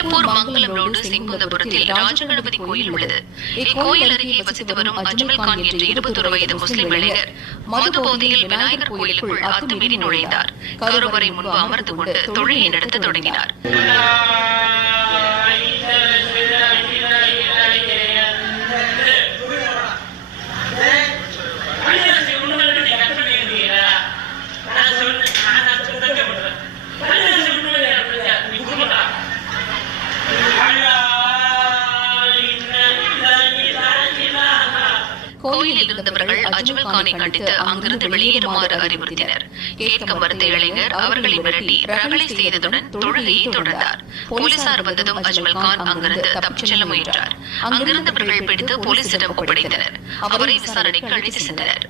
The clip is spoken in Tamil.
திருப்பூர் மங்கலம் ரோடு செங்குந்தபுரத்தில் ராஜகணபதி கோயில் உள்ளது. இக்கோயில் அருகே வசித்து வரும் அஜ்மல் கான் என்ற 21 வயது முஸ்லிம் இளைஞர் மது போதையில் விநாயகர் கோயிலுக்குள் அத்துமீறி நுழைந்தார். கருவறை முன்பு அமர்ந்து கொண்டு தொழுகை நடத்த தொடங்கினார். கோயிலில் இருந்தவர்கள் அஜ்மல் கானை கண்டித்து அங்கிருந்து வெளியேறுமாறு அறிவுறுத்தினர். கேட்க மறுத்த இளைஞர் அவர்களை மிரட்டி ரகளை செய்ததுடன் தொழுகையை தொடர்ந்தார். போலீசார் வந்ததும் அஜ்மல் கான் அங்கிருந்து தப்பிச் செல்ல முயன்றார். அங்கிருந்தவர்கள் பிடித்து போலீசிடம் ஒப்படைத்தனர். அவரை விசாரணைக்கு அழைத்து சென்றனர்.